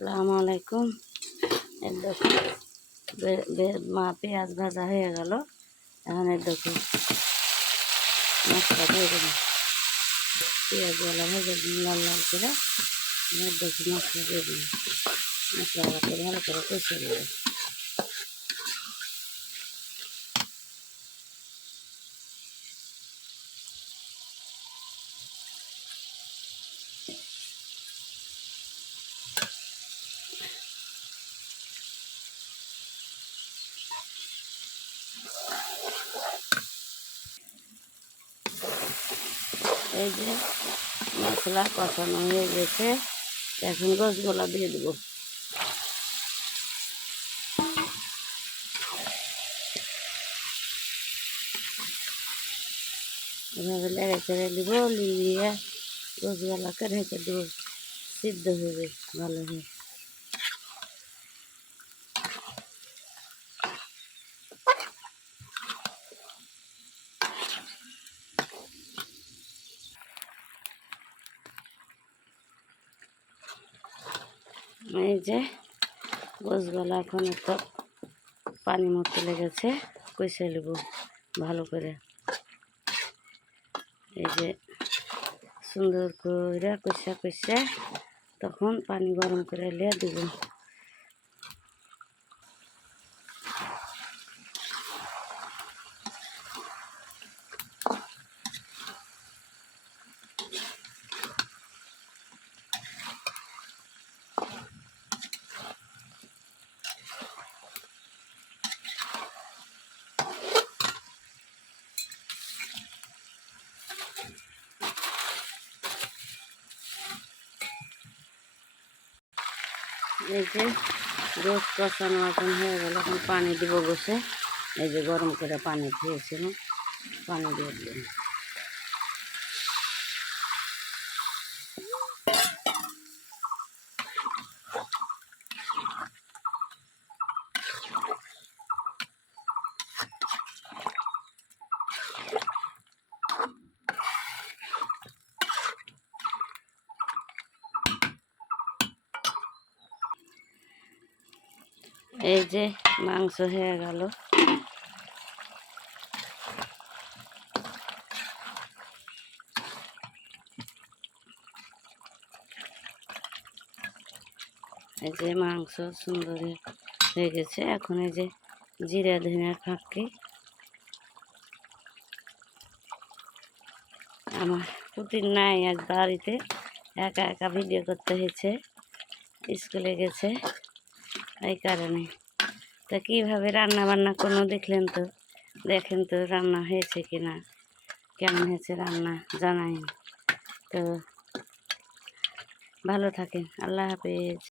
আসসালামু আলাইকুম। এর দেখুন পেঁয়াজ ভাজা হয়ে গেল। এখন এর দেখুন মশলা দিয়ে দেবেন। পেঁয়াজওয়ালা ভেজে দিন লাল লাল করে। এর দেখুন মশলা দিয়ে দিন। মশলাটাকে ভালো করে কষে নেবেন। এই যে মশলা কষানো হয়ে গেছে, এখন গোশগুলো দিয়ে দেবো। এভাবে লেড়ে চেড়ে দেবো, লিয়ে গোশগুলোকে ঢেকে দেবো, সিদ্ধ হবে ভালো হয়ে। এই যে গোশগুলো এখন একটু পানি মতো লেগেছে, কষে নেব ভালো করে। এই যে সুন্দর করে কষা কষা তখন পানি গরম করে লিয়ে দেব। এই যে গোশ কষানো এখন হয়ে গেল, এখন পানি দিব গোশে। এই যে গরম করে পানি খেয়েছিলাম, পানি দিয়ে দিলাম। এই যে মাংস হয়ে গেল। এই যে মাংস সুন্দর হয়ে গেছে। এখন এই যে জিরা ধনিয়ার ফাঁকি। আমার পুতিন নাই আজ বাড়িতে, একা একা ভিডিও করতে হয়েছে, স্কুলে গেছে এই কারণে। তো কীভাবে রান্না বান্না কোনো দেখেন তো রান্না হয়েছে কিনা, কেমন হয়েছে রান্না জানাই। তো ভালো থাকেন, আল্লাহ হাফেজ।